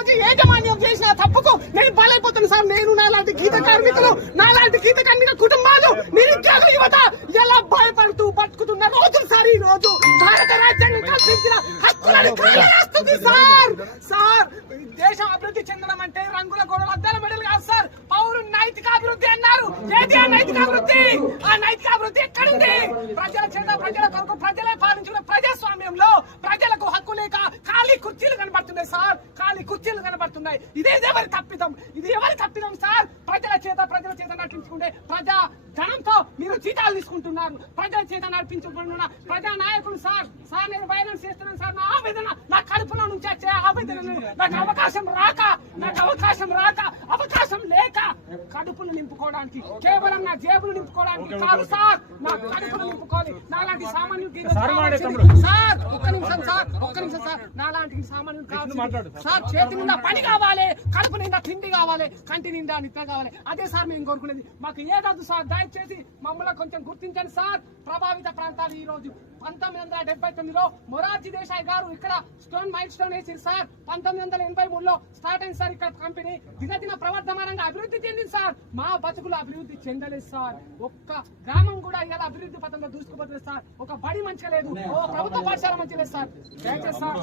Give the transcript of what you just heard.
రోజు యాజమాన్యం చేసిన తప్పుకు నేను బలైపోతాను సార్. నేను నాలాంటి గీత కార్మికులు నాలాంటి గీత కార్మిక కుటుంబాలు నిరుద్యోగ యువత ఎలా భయపడుతూ బతుకుతున్న రోజులు సార్ ఈ రోజు? భారత రాజ్యాంగం కల్పించిన హక్కులను కాలరాస్తుంది సార్. సార్ దేశం అభివృద్ధి చెందడం అంటే రంగుల గోడలు అద్దాల మెడలు కాదు సార్. పౌరు నైతిక అభివృద్ధి అన్నారు. ఏది ఆ నైతిక అభివృద్ధి ఆ నైతిక అభివృద్ధి ఎక్కడుంది? ప్రజల చేత ప్రజల కొరకు ప్రజలే పాలించిన ప్రజాస్వామ్యంలో ప్రజలకు హక్కు లేక ఖాళీ కుర్చీలు కనబడుతున్నాయి సార్ ఖాళీ కుర్చీలు కనబడుతున్నాయి. ఇదే ఎవరి తప్పిదం? ఇది ఎవరి తప్పిదం సార్? ప్రజల చేత ప్రజల చేత నటించుకుంటే ప్రజా ధనంతో మీరు జీతాలు తీసుకుంటున్నారు. ప్రజల చేత నడిపించుకుంటున్న ప్రజా నాయకులు సార్. సార్ నేను వైలెన్స్ చేస్తున్నాను సార్. నా ఆవేదన నా కడుపులో నుంచి వచ్చే ఆవేదన నాకు అవకాశం రాక నాకు అవకాశం రాక అవకాశం లేక కడుపును నింపుకోవడానికి కేవలం నా జేబులు నింపుకోవడానికి కాదు సార్. నా కడుపును నింపుకోవాలి. నాలాంటి సామాన్యుడికి సార్ నిమిషం సార్ ఒక్క నిమిషం సార్. నాలాంటి సామాన్యుడు కావాలి సార్ చేతి నిండా పని కావాలి. తిండి కావాలి కంటి నిండా నిద్ర కావాలి. అదే సార్ మేము కోరుకునేది. మాకు ఏదద్దు సార్ దయచేసి మమ్మల్ని కొంచెం గుర్తించండి సార్. ప్రభావిత ప్రాంతాలు ఈ రోజు పంతొమ్మిది వందల డెబ్బై తొమ్మిదిలో మొరార్జీ దేశాయ్ గారు ఇక్కడ స్టోన్ మైల్ స్టోన్ వేసింది సార్. పంతొమ్మిది వందల ఎనభై మూడులో స్టార్ట్ అయింది సార్ ఇక్కడ కంపెనీ. దినదిన ప్రవర్ధమానంగా అభివృద్ధి చెందింది సార్. మా బతుకులు అభివృద్ధి చెందలేదు సార్. ఒక్క గ్రామం కూడా ఇలా అభివృద్ధి పథంలో దూసుకుపోతుంది సార్. ఒక బడి మంచిగా లేదు. ఓ ప్రభుత్వ పాఠశాల మంచిగా లేదు సార్. దయచేసి సార్.